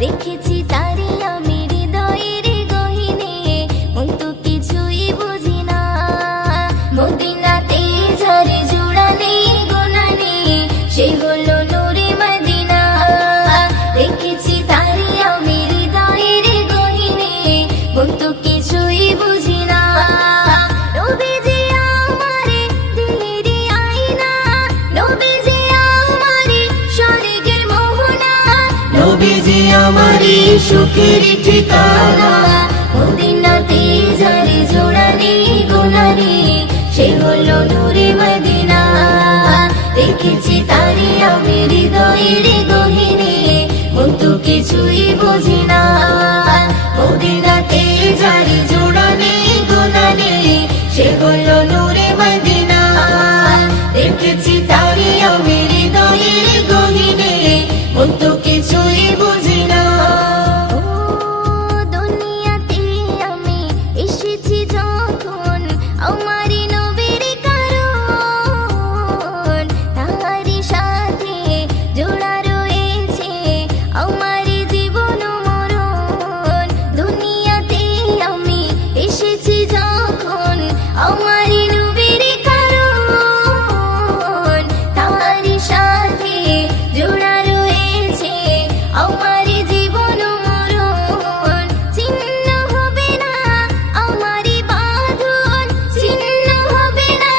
দেখেছি তারি আমি হৃদয়ের গহীনে, মন তো কিছুই বুঝি না। মদিনাতে যারে জোড়া নেই গোনা নেই, সে হলো নূরে মদিনা। দেখেছি তারি আমি হৃদয়ের গহীনে, মন তো কিছুই বুঝি না। নবীজি আমারে দিলেরই আয়না, নবীজি আমারে স্বর্গের মোহনা, নবীজি আমারি সুখের ঠিকানা। মদিনাতে যারে জোড়া নেই গোনা নেই, সে হলো নূরে মদিনা। দেখেছি তারি আমি হৃদয়ের গহীনে, মন তো কিছুই বুঝি না। মদিনাতে যারে জোড়া নেই গোনা নেই, সে হলো নূরে মদিনা। দেখেছি তারি আমি হৃদয়ের গহীনে, মন তো কিছুই বুঝি না। দুনিয়াতে আমি এসেছি যখন, আমারই নবীর কারণ, তাহারি সাথে জোড়া রয়েছে আমারই জীবন মরণ। দুনিয়াতে আমি এসেছি যখন, আমারই নবীর কারণ, তাহারি সাথে জোড়া রয়েছে আমারই জীবন মরণ। ছিন্ন হবে না আমারই বাঁধন, ছিন্ন হবে না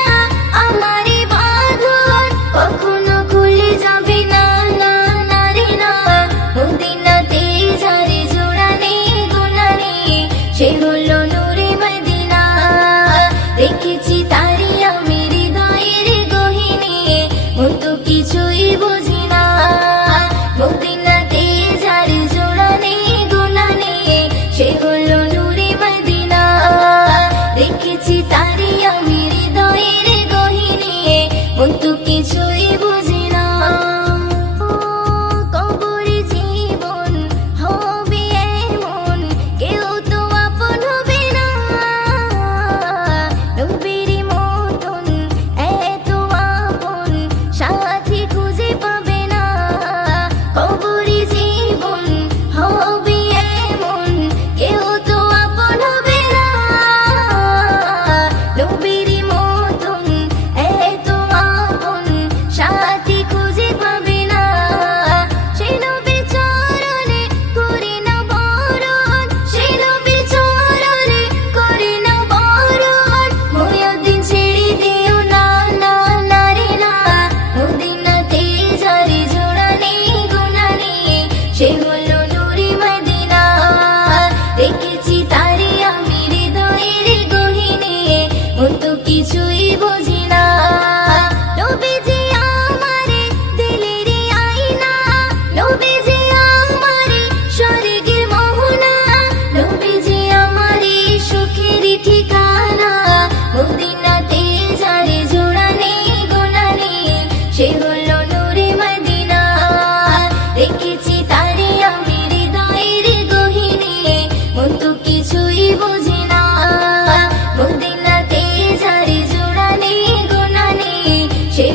আমারই বাঁধন, কখনো খুলে যাবে না, না না রে না। মদিনাতে যারে জোড়া নেই গোনা নেই, সে হলো নূরে মদিনা। দেখেছি তারি আমি হৃদয়ের গহীনে, মন তো কিছুই বুঝি না। মদিনাতে যারে জোড়া নেই গোনা নেই, সে হলো নূরে মদিনা। দেখেছি তারি আমি হৃদয়ের গহীনে, মন তো কিছুই বুঝি না। কবরে জীবন হবে এমন, কেউ তো আপন হবে না। নবীর মতন এত আপন সাথী খুঁজে পাবে না। কবরে জীবন হবে এমন, কেউ তো আপন হবে না। নবীর মতন এত আপন সাথী খুঁজে পাবে না। সে নবীর চরণে করে না বরণ, সে নবীর চরণে করে না বরণ। মুয়াজ্জিন ছেড়ে দিও না, না না রে না। মদিনাতে যারে জোড়া নেই গোনা নেই, সে হলো নূরে মদিনা। দেখেছি তারি আমি হৃদয়ের গহীনে, মন তো কিছুই বুঝি না। নবীজি আমারে দিলেরই আয়না, নবীজি আমারে স্বর্গের মোহনা, নবীজি আমারে সুখের ঠিকানা। মদিনাতে যারে জোড়া নেই গোনা নেই, সে হলো নূরে মদিনা। দেখেছি তারি আমি হৃদয়ের গহীনে, মন তো কিছুই বুঝি না। মদিনাতে যারে জোড়া নেই গোনা নেই, সে